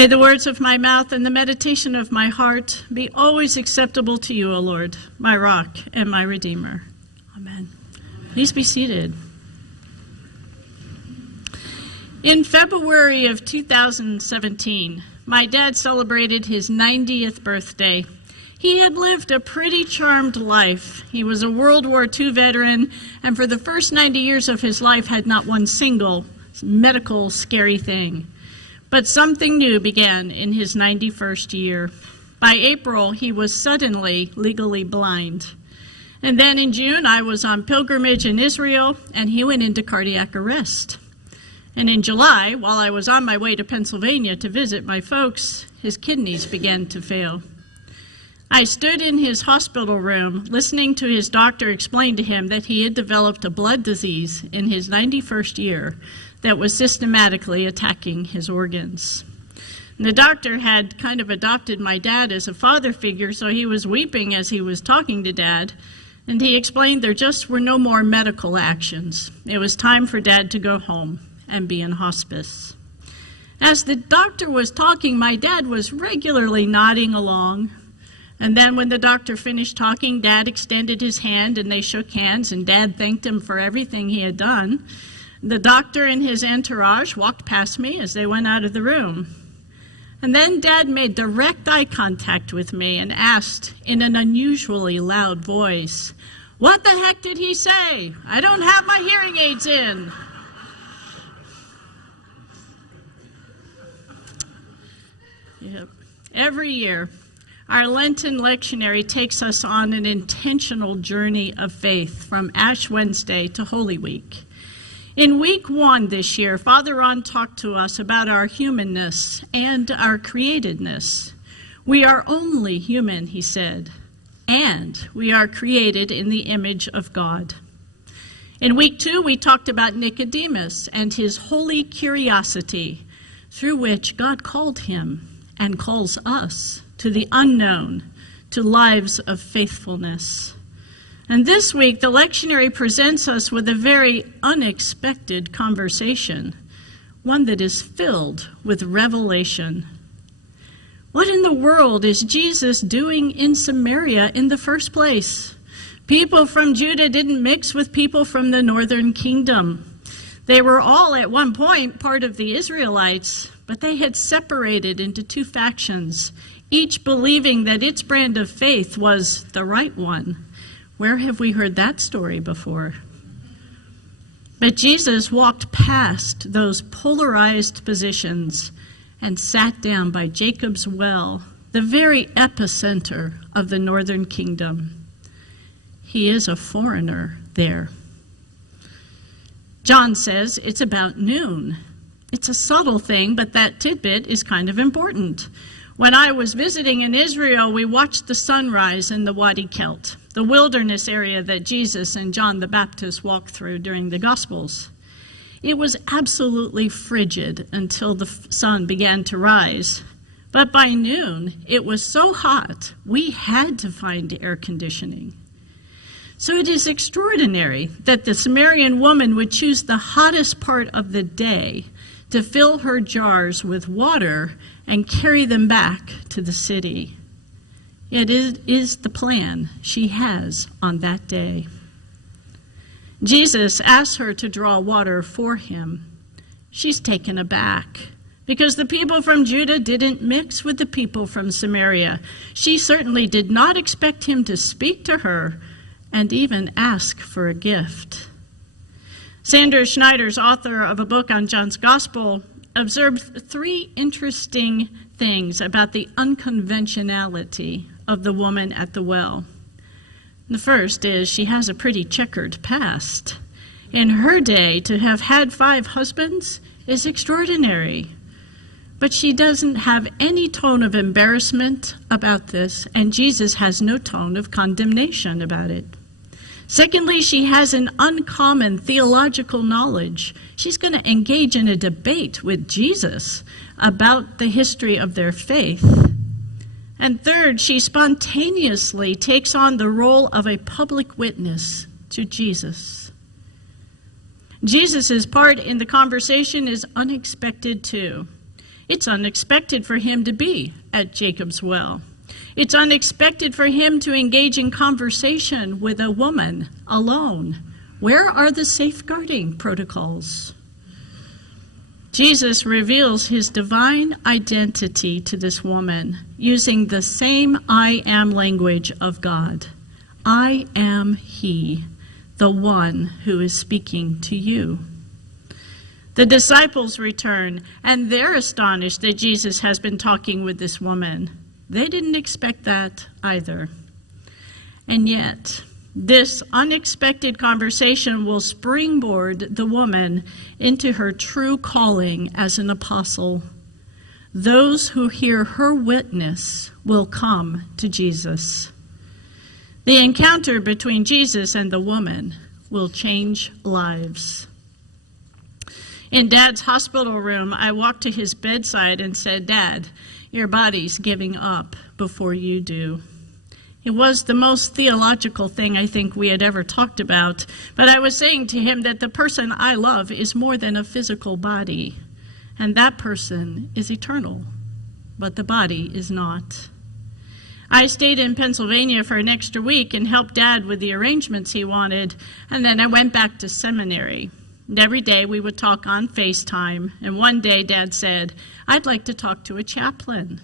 May the words of my mouth and the meditation of my heart be always acceptable to you, O Lord, my rock and my redeemer. Amen. Please be seated. In February of 2017, my dad celebrated his 90th birthday. He had lived a pretty charmed life. He was a World War II veteran, and for the first 90 years of his life had not one single medical scary thing. But something new began in his 91st year. By April, he was suddenly legally blind. And then in June, I was on pilgrimage in Israel, and he went into cardiac arrest. And in July, while I was on my way to Pennsylvania to visit my folks, his kidneys began to fail. I stood in his hospital room, listening to his doctor explain to him that he had developed a blood disease in his 91st year that was systematically attacking his organs. And the doctor had kind of adopted my dad as a father figure, so he was weeping as he was talking to Dad, and he explained there just were no more medical actions. It was time for Dad to go home and be in hospice. As the doctor was talking, my dad was regularly nodding along. And then when the doctor finished talking, Dad extended his hand and they shook hands, and Dad thanked him for everything he had done. The doctor and his entourage walked past me as they went out of the room. And then Dad made direct eye contact with me and asked in an unusually loud voice, "What the heck did he say? I don't have my hearing aids in." Yep. Every year, our Lenten lectionary takes us on an intentional journey of faith from Ash Wednesday to Holy Week. In week 1 this year, Father Ron talked to us about our humanness and our createdness. We are only human, he said, and we are created in the image of God. In week 2, we talked about Nicodemus and his holy curiosity through which God called him and calls us to the unknown, to lives of faithfulness. And this week, the lectionary presents us with a very unexpected conversation, one that is filled with revelation. What in the world is Jesus doing in Samaria in the first place? People from Judah didn't mix with people from the northern kingdom. They were all at one point part of the Israelites, but they had separated into 2 factions, each believing that its brand of faith was the right one. Where have we heard that story before? But Jesus walked past those polarized positions and sat down by Jacob's well, the very epicenter of the northern kingdom. He is a foreigner there. John says it's about noon. It's a subtle thing, but that tidbit is kind of important. When I was visiting in Israel, we watched the sunrise in the Wadi Kelt, the wilderness area that Jesus and John the Baptist walked through during the Gospels. It was absolutely frigid until the sun began to rise. But by noon, it was so hot, we had to find air conditioning. So it is extraordinary that the Samaritan woman would choose the hottest part of the day to fill her jars with water and carry them back to the city. It is the plan she has on that day. Jesus asks her to draw water for him. She's taken aback because the people from Judah didn't mix with the people from Samaria. She certainly did not expect him to speak to her and even ask for a gift. Sandra Schneider's author of a book on John's Gospel observed 3 interesting things about the unconventionality of the woman at the well. The first is she has a pretty checkered past. In her day, to have had 5 husbands is extraordinary. But she doesn't have any tone of embarrassment about this, and Jesus has no tone of condemnation about it. Secondly, she has an uncommon theological knowledge. She's going to engage in a debate with Jesus about the history of their faith. And third, she spontaneously takes on the role of a public witness to Jesus. Jesus' part in the conversation is unexpected too. It's unexpected for him to be at Jacob's well. It's unexpected for him to engage in conversation with a woman alone. Where are the safeguarding protocols? Jesus reveals his divine identity to this woman using the same I am language of God. I am he, the one who is speaking to you. The disciples return, and they're astonished that Jesus has been talking with this woman. They didn't expect that either. And yet, this unexpected conversation will springboard the woman into her true calling as an apostle. Those who hear her witness will come to Jesus. The encounter between Jesus and the woman will change lives. In Dad's hospital room, I walked to his bedside and said, "Dad, your body's giving up before you do." It was the most theological thing I think we had ever talked about, but I was saying to him that the person I love is more than a physical body, and that person is eternal, but the body is not. I stayed in Pennsylvania for an extra week and helped Dad with the arrangements he wanted, and then I went back to seminary. And every day we would talk on FaceTime, and one day Dad said, "I'd like to talk to a chaplain."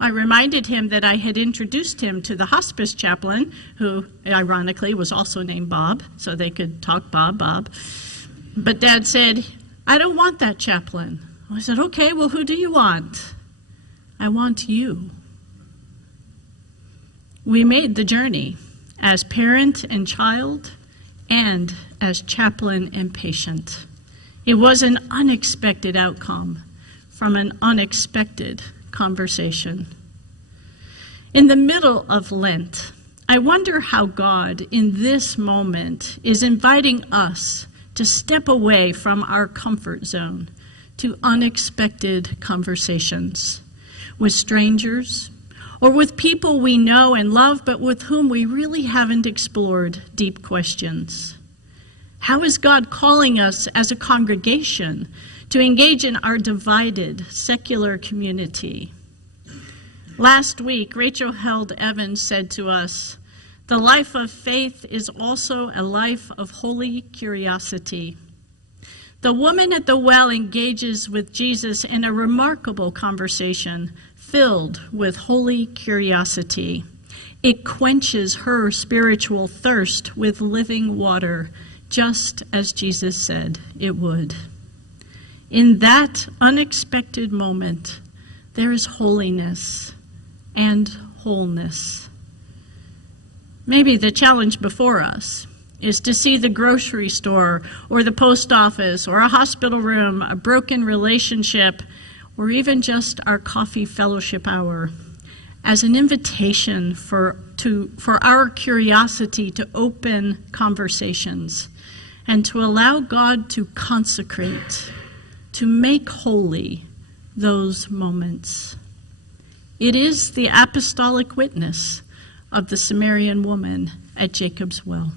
I reminded him that I had introduced him to the hospice chaplain, who ironically was also named Bob, so they could talk Bob. But Dad said, "I don't want that chaplain." I said, "Okay, well, who do you want?" "I want you." We made the journey as parent and child and as chaplain and patient. It was an unexpected outcome from an unexpected conversation. In the middle of Lent, I wonder how God in this moment is inviting us to step away from our comfort zone to unexpected conversations with strangers or with people we know and love but with whom we really haven't explored deep questions. How is God calling us as a congregation to engage in our divided secular community? Last week, Rachel Held Evans said to us, "The life of faith is also a life of holy curiosity." The woman at the well engages with Jesus in a remarkable conversation filled with holy curiosity. It quenches her spiritual thirst with living water, just as Jesus said it would. In that unexpected moment, there is holiness and wholeness. Maybe the challenge before us is to see the grocery store or the post office or a hospital room, a broken relationship, or even just our coffee fellowship hour as an invitation for our curiosity to open conversations and to allow God to consecrate, to make holy those moments. It is the apostolic witness of the Samaritan woman at Jacob's well.